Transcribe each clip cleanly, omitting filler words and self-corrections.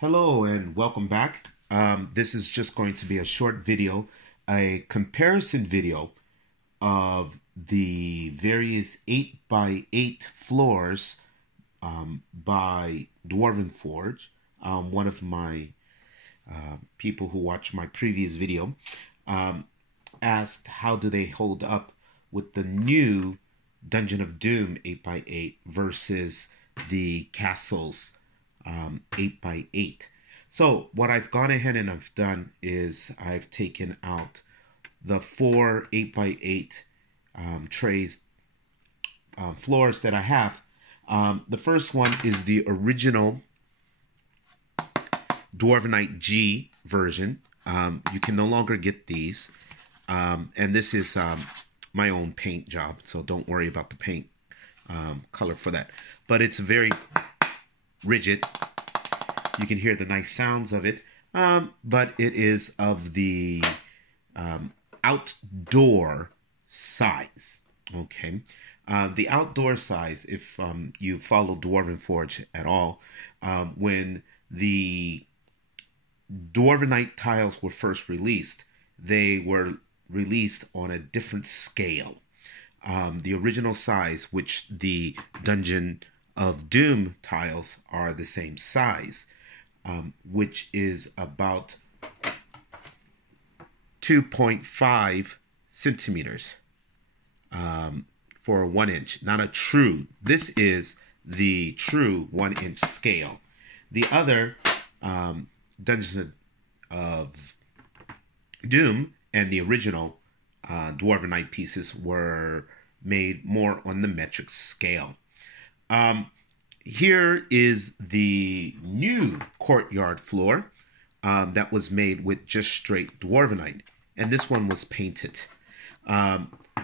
Hello and welcome back. This is just going to be a short video, a comparison video of the various 8x8 floors by Dwarven Forge. One of my people who watched my previous video asked how do they hold up with the new Dungeon of Doom 8x8 versus the castles 8x8. So what I've gone ahead and I've done is I've taken out the four 8x8 trays floors that I have. The first one is the original Dwarvenite G version. You can no longer get these. And this is my own paint job, so don't worry about the paint color for that. But it's very rigid. You can hear the nice sounds of it, but it is of the outdoor size. Okay, the outdoor size, if you follow Dwarven Forge at all, when the Dwarvenite tiles were first released, they were released on a different scale. The original size, which the Dungeon of Doom tiles are the same size, which is about 2.5 centimeters for a 1 inch. Not a true. This is the true 1 inch scale. The other Dungeons of Doom and the original Dwarvenite pieces were made more on the metric scale. Here is the new courtyard floor that was made with just straight Dwarvenite, and this one was painted.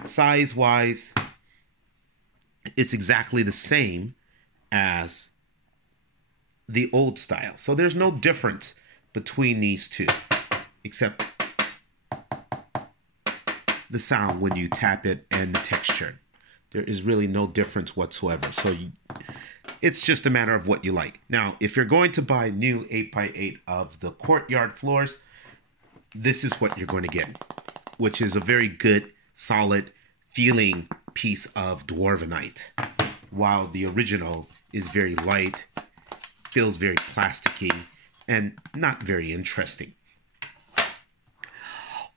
Size-wise, it's exactly the same as the old style. So there's no difference between these two, except the sound when you tap it and the texture. There is really no difference whatsoever. So it's just a matter of what you like. Now, if you're going to buy new 8x8 of the courtyard floors, this is what you're going to get, which is a very good, solid feeling piece of Dwarvenite, while the original is very light, feels very plasticky, and not very interesting.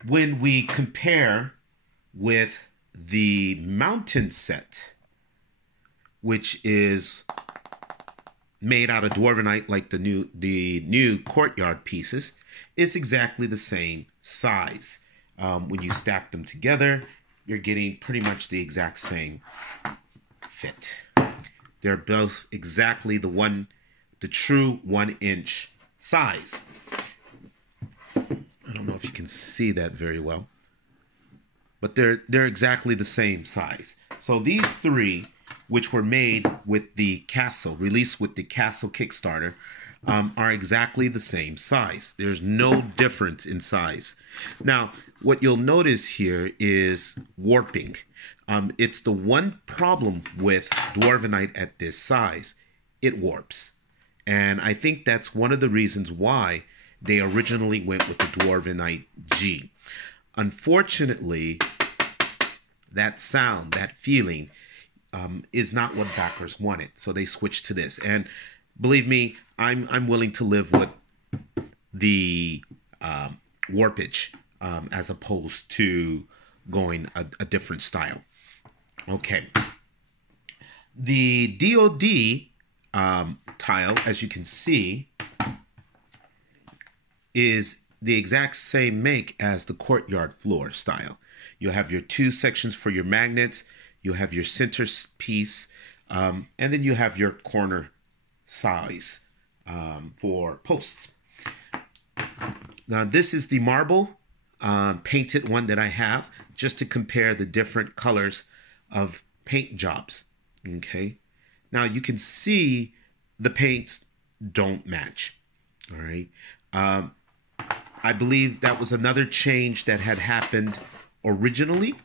When we compare with the mountain set, which is made out of Dwarvenite like the new courtyard pieces, it's exactly the same size. When you stack them together, you're getting pretty much the exact same fit. They're both exactly the true 1 inch size. I don't know if you can see that very well, but they're exactly the same size. So these three, which were made with the castle, released with the castle Kickstarter, are exactly the same size. There's no difference in size. Now, what you'll notice here is warping. It's the one problem with Dwarvenite at this size. It warps. And I think that's one of the reasons why they originally went with the Dwarvenite G. Unfortunately, that sound, that feeling, is not what backers wanted. So they switched to this. And believe me, I'm willing to live with the warpage as opposed to going a different style. Okay. The DOD tile, as you can see, is the exact same make as the courtyard floor style. You'll have your two sections for your magnets, you have your center piece, and then you have your corner size for posts. Now this is the marble painted one that I have, just to compare the different colors of paint jobs. Okay, now you can see the paints don't match. All right. I believe that was another change that had happened originally,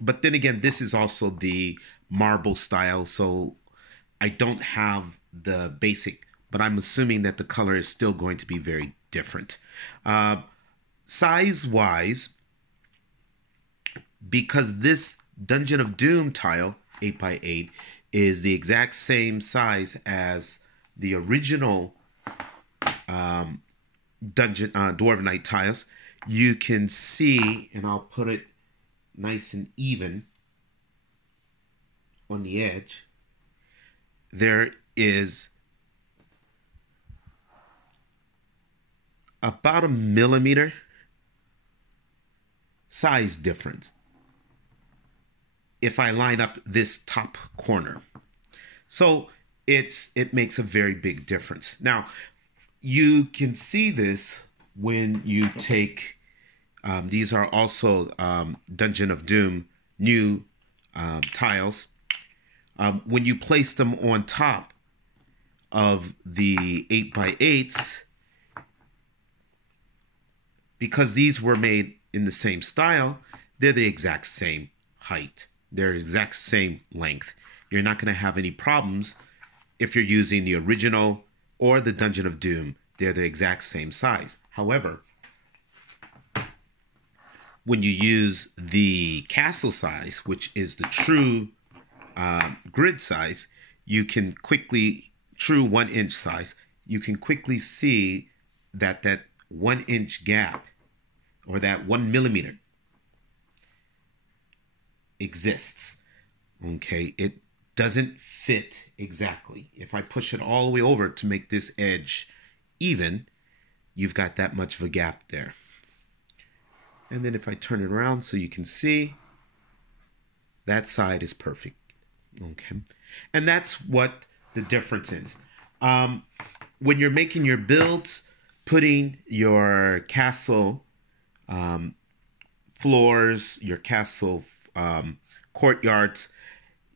but then again, this is also the marble style, so I don't have the basic but I'm assuming that the color is still going to be very different. Size-wise, because this Dungeon of Doom tile, 8x8, is the exact same size as the original Dwarvenite tiles, you can see, and I'll put it nice and even on the edge, there is about a millimeter size difference if I line up this top corner. So it makes a very big difference. Now, you can see this when you take, these are also Dungeon of Doom new tiles. When you place them on top of the 8x8s, because these were made in the same style, they're the exact same height. They're the exact same length. You're not going to have any problems if you're using the original or the Dungeon of Doom. They're the exact same size. However, when you use the castle size, which is the true grid size, you can quickly, true 1-inch size, you can quickly see that that 1-inch gap, or that 1 millimeter, exists. Okay, it doesn't fit exactly. If I push it all the way over to make this edge even, you've got that much of a gap there. And then if I turn it around so you can see, that side is perfect. Okay, and that's what the difference is. When you're making your builds, putting your castle floors, your castle courtyards,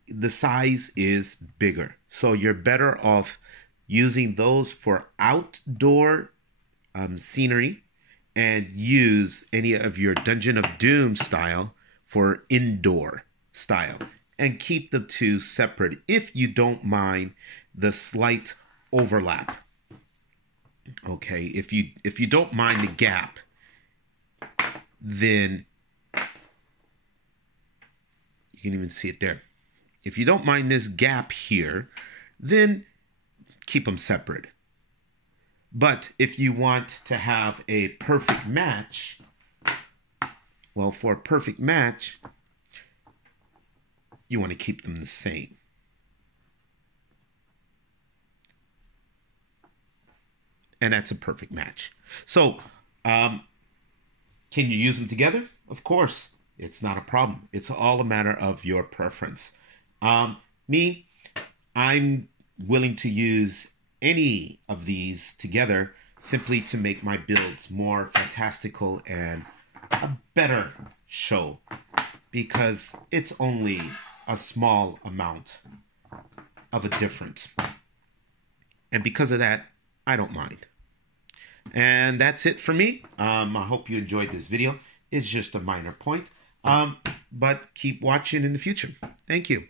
the size is bigger. So you're better off using those for outdoor scenery, and use any of your Dungeon of Doom style for indoor style, and keep the two separate if you don't mind the slight overlap. Okay, if you don't mind the gap, then you can even see it there. If you don't mind this gap here, then keep them separate. But if you want to have a perfect match, well, for a perfect match, you want to keep them the same. And that's a perfect match. So, can you use them together? Of course, it's not a problem. It's all a matter of your preference. Me, I'm willing to use any of these together simply to make my builds more fantastical and a better show, because it's only a small amount of a difference. And because of that, I don't mind. And that's it for me. I hope you enjoyed this video. It's just a minor point, but keep watching in the future. Thank you.